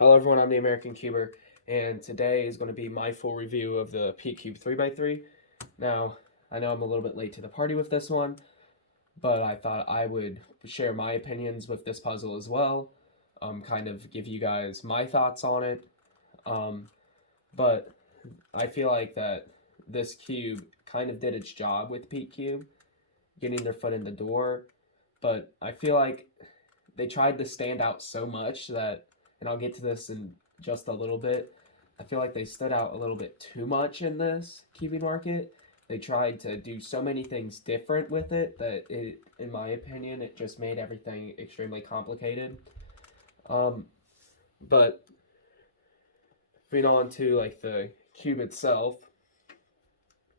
Hello everyone, I'm the American Cuber, and today is going to be my full review of the Peak Cube 3x3. Now, I know I'm a little bit late to the party with this one, but I thought I would share my opinions with this puzzle as well, kind of give you guys my thoughts on it. Um, but I feel like that this cube kind of did its job with Peak Cube, getting their foot in the door, but I feel like they tried to stand out so much that, and I'll get to this in just a little bit. I feel like they stood out a little bit too much in this cubing market. They tried to do so many things different with it that it, in my opinion, it just made everything extremely complicated. Um, but moving on to like the cube itself,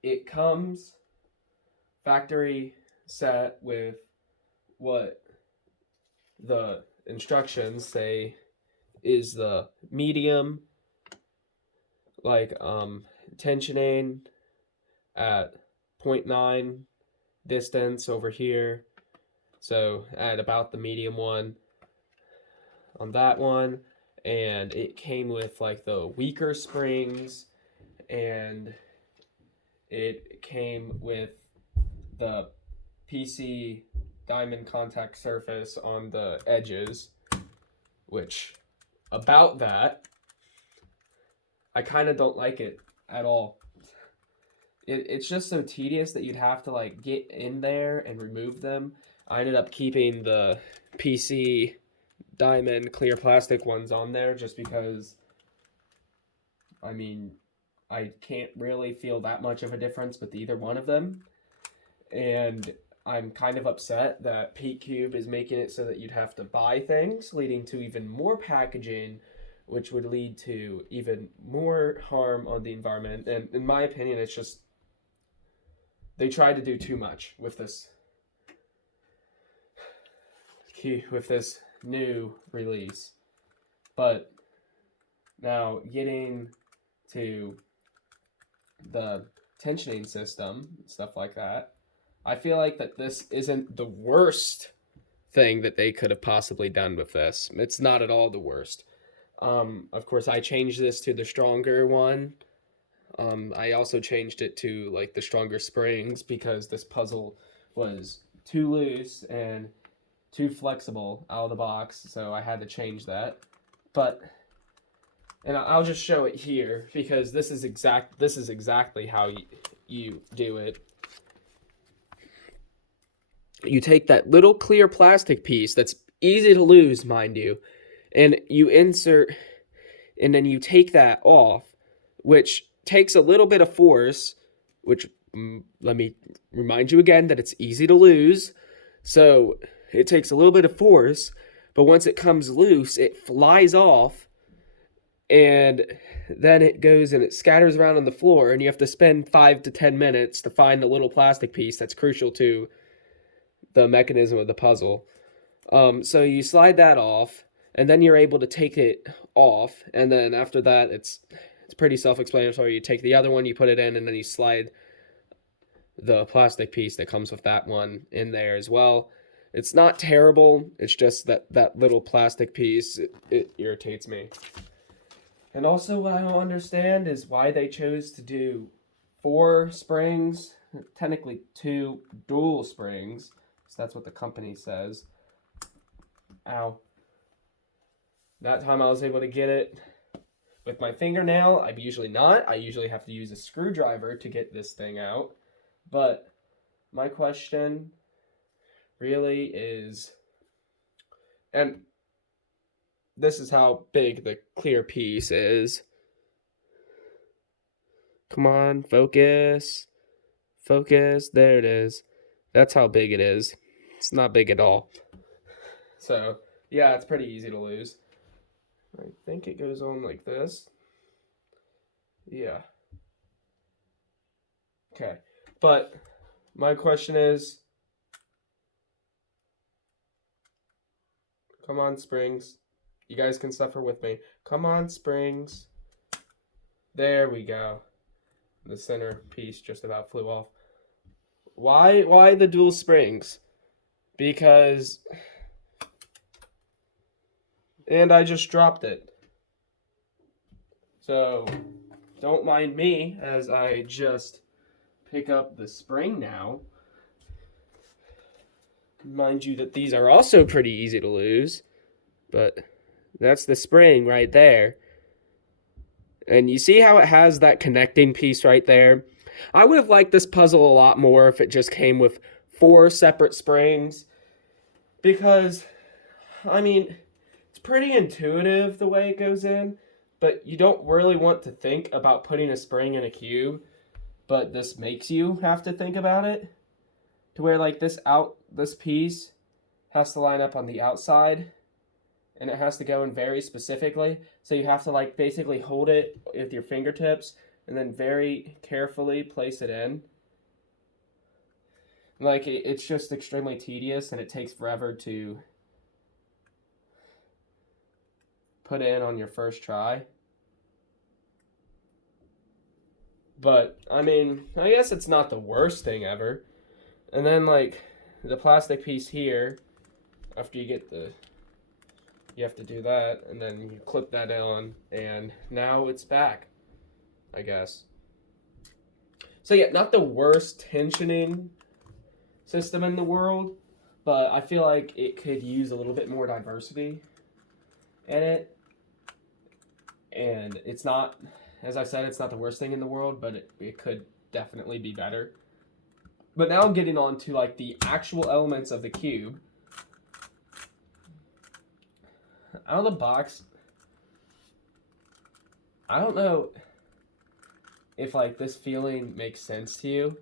it comes factory set with what the instructions say is the medium, like tensioning at zero point 0.9 distance over here. So at about the medium one on that one. And it came with like the weaker springs, and it came with the PC diamond contact surface on the edges, which about that, I kind of don't like it at all. It's just so tedious that you'd have to like get in there and remove them. I ended up keeping the PC diamond clear plastic ones on there just because, I mean, I can't really feel that much of a difference with either one of them. And I'm kind of upset that Peak Cube is making it so that you'd have to buy things, leading to even more packaging, which would lead to even more harm on the environment. And in my opinion, it's just they tried to do too much with this new release. But now getting to the tensioning system, stuff like that, I feel like that this isn't the worst thing that they could have possibly done with this. It's not at all the worst. Of course, I changed this to the stronger one. I also changed it to like the stronger springs because this puzzle was too loose and too flexible out of the box, so I had to change that. But and I'll just show it here because this is exactly how you do it. You take that little clear plastic piece that's easy to lose, mind you, and you insert, and then you take that off, which takes a little bit of force, which let me remind you again that it's easy to lose. So it takes a little bit of force, but once it comes loose, it flies off, and then it goes and it scatters around on the floor, and you have to spend 5 to 10 minutes to find the little plastic piece that's crucial to the mechanism of the puzzle. So you slide that off, and then you're able to take it off, and then after that, it's pretty self-explanatory. You take the other one, you put it in, and then you slide the plastic piece that comes with that one in there as well. It's not terrible. It's just that little plastic piece, it irritates me. And also, what I don't understand is why they chose to do 4 springs, technically 2 dual springs. So that's what the company says. Ow. That time I was able to get it with my fingernail. I'm usually not. I usually have to use a screwdriver to get this thing out. But my question really is, and this is how big the clear piece is. Come on, focus. Focus. There it is. That's how big it is. It's not big at all. So, yeah, it's pretty easy to lose. I think it goes on like this. Yeah. Okay. But my question is, come on, springs. You guys can suffer with me. Come on, springs. There we go. The center piece just about flew off. Why the dual springs? Because, and I just dropped it. So don't mind me as I just pick up the spring now. Mind you that these are also pretty easy to lose, but that's the spring right there. And you see how it has that connecting piece right there? I would have liked this puzzle a lot more if it just came with 4 separate springs, because, I mean, it's pretty intuitive the way it goes in, but you don't really want to think about putting a spring in a cube, but this makes you have to think about it, to where like this piece has to line up on the outside, and it has to go in very specifically. So you have to like basically hold it with your fingertips and then very carefully place it in. Like it's just extremely tedious, and it takes forever to put it in on your first try. But I mean, I guess it's not the worst thing ever. And then like the plastic piece here, after you get you have to do that, and then you clip that on, and now it's back, I guess. So yeah, not the worst tensioning system in the world, but I feel like it could use a little bit more diversity in it. And it's not, as I said, it's not the worst thing in the world, but it could definitely be better. But now I'm getting on to like the actual elements of the cube. Out of the box, I don't know if like this feeling makes sense to you,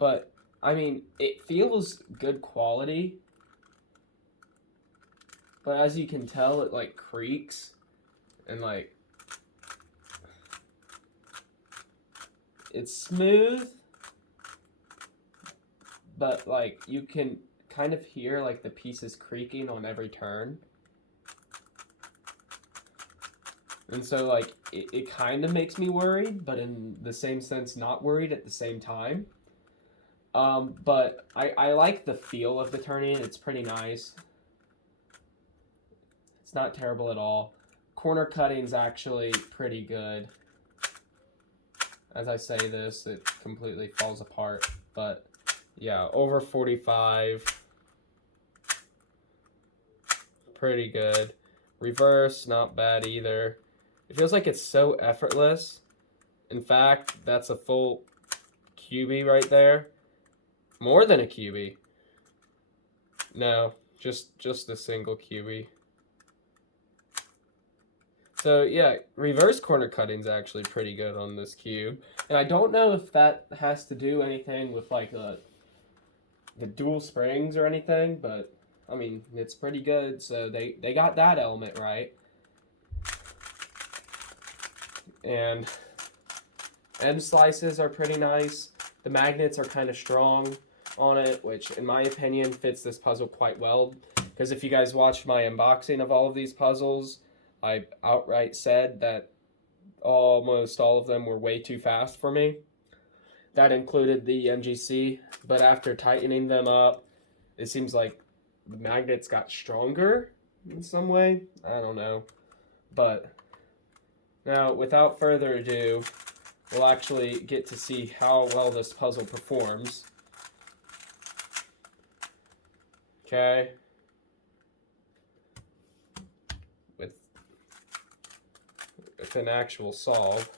but I mean, it feels good quality, but as you can tell, it like creaks, and like it's smooth, but like you can kind of hear like the pieces creaking on every turn. And so like it kind of makes me worried, but in the same sense not worried at the same time. But I like the feel of the turning. It's pretty nice. It's not terrible at all. Corner cutting's actually pretty good. As I say this, it completely falls apart. But yeah, over 45. Pretty good. Reverse, not bad either. It feels like it's so effortless. In fact, that's a full QB right there. More than a QB. No, just a single QB. So yeah, reverse corner cutting's actually pretty good on this cube. And I don't know if that has to do anything with like the dual springs or anything, but I mean, it's pretty good. So they got that element right. And end slices are pretty nice. The magnets are kind of strong on it, which in my opinion fits this puzzle quite well. Because if you guys watched my unboxing of all of these puzzles, I outright said that almost all of them were way too fast for me. That included the MGC, but after tightening them up, it seems like the magnets got stronger in some way. I don't know. But now, without further ado, we'll actually get to see how well this puzzle performs. Okay. With an actual solve.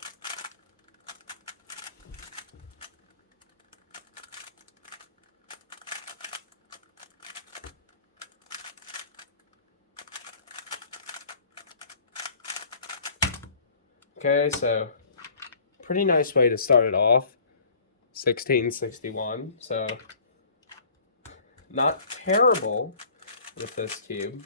Okay, so pretty nice way to start it off. 1661, so not terrible with this cube.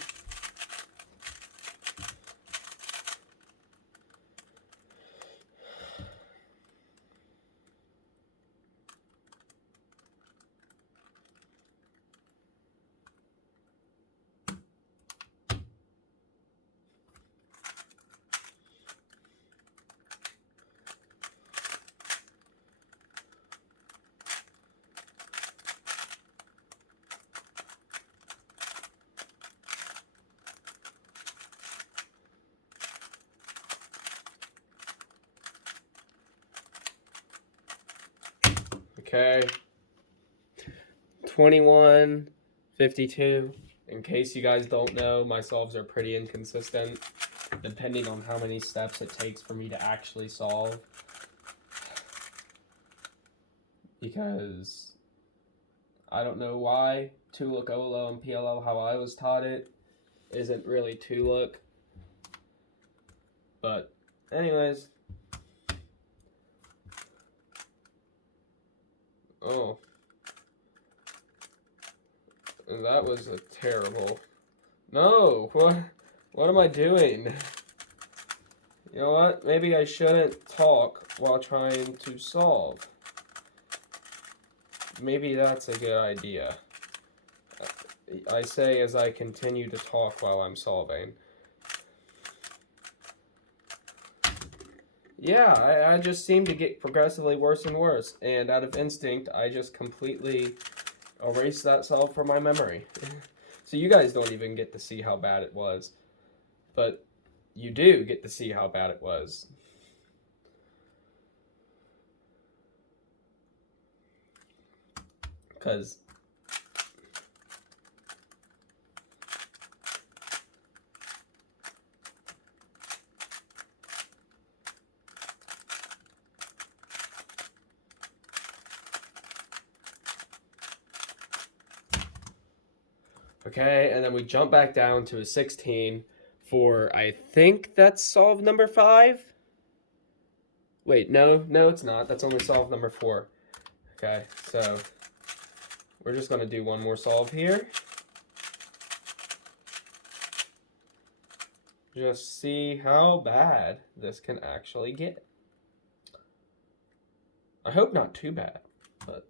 Okay. 2152. In case you guys don't know, my solves are pretty inconsistent, depending on how many steps it takes for me to actually solve. Because I don't know why 2-look OLO and PLL, how I was taught it, isn't really 2-look. But anyways. Oh. That was a terrible. No, what am I doing? You know what? Maybe I shouldn't talk while trying to solve. Maybe that's a good idea. I say as I continue to talk while I'm solving. Yeah, I just seem to get progressively worse and worse. And out of instinct, I just completely erase that solve from my memory. So you guys don't even get to see how bad it was. But you do get to see how bad it was. Because okay, and then we jump back down to a 16 for, I think that's solve number 5. Wait, no, it's not. That's only solve number 4. Okay, so we're just going to do one more solve here. Just see how bad this can actually get. I hope not too bad, but...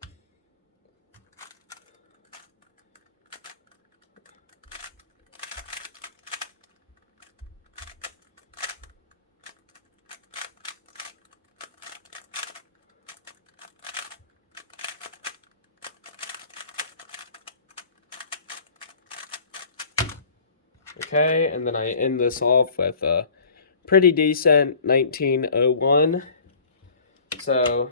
Okay, and then I end this off with a pretty decent 1901. So,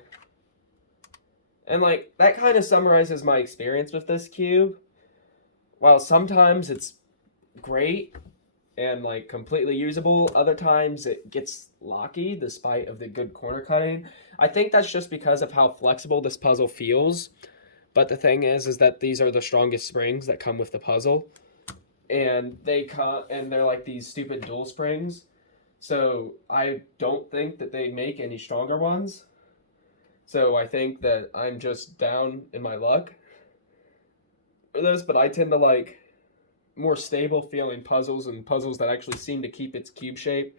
and like, that kind of summarizes my experience with this cube. While sometimes it's great and like completely usable, other times it gets locky despite of the good corner cutting. I think that's just because of how flexible this puzzle feels. But the thing is that these are the strongest springs that come with the puzzle. And they're like these stupid dual springs. So I don't think that they make any stronger ones. So I think that I'm just down in my luck for this, but I tend to like more stable feeling puzzles and puzzles that actually seem to keep its cube shape.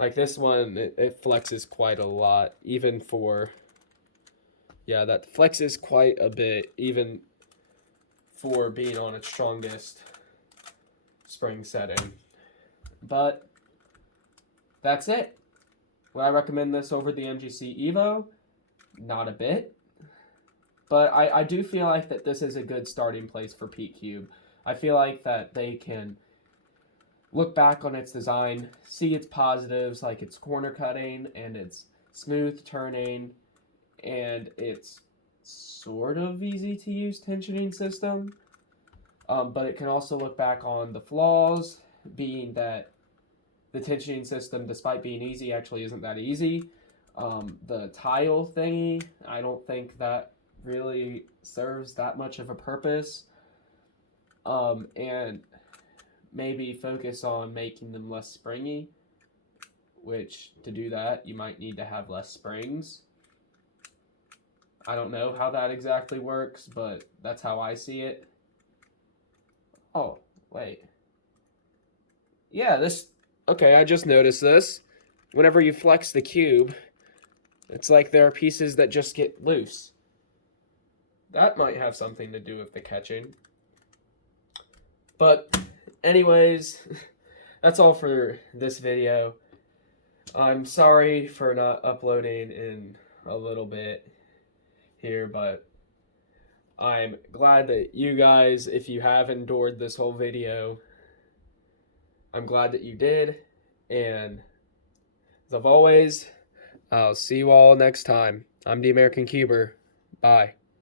Like this one, it flexes quite a lot, even for, yeah, that flexes quite a bit, even for being on its strongest spring setting. But that's it. Would I recommend this over the MGC Evo? Not a bit. But I do feel like that this is a good starting place for PeakCube. I feel like that they can look back on its design, see its positives like its corner cutting and its smooth turning and its sort of easy to use tensioning system. But it can also look back on the flaws, being that the tensioning system, despite being easy, actually isn't that easy. The tile thingy, I don't think that really serves that much of a purpose. And maybe focus on making them less springy, which to do that, you might need to have less springs. I don't know how that exactly works, but that's how I see it. Oh, wait. Yeah, this... Okay, I just noticed this. Whenever you flex the cube, it's like there are pieces that just get loose. That might have something to do with the catching. But, anyways, that's all for this video. I'm sorry for not uploading in a little bit here, but I'm glad that you guys, if you have endured this whole video, I'm glad that you did. And as always, I'll see you all next time. I'm the American Cuber. Bye.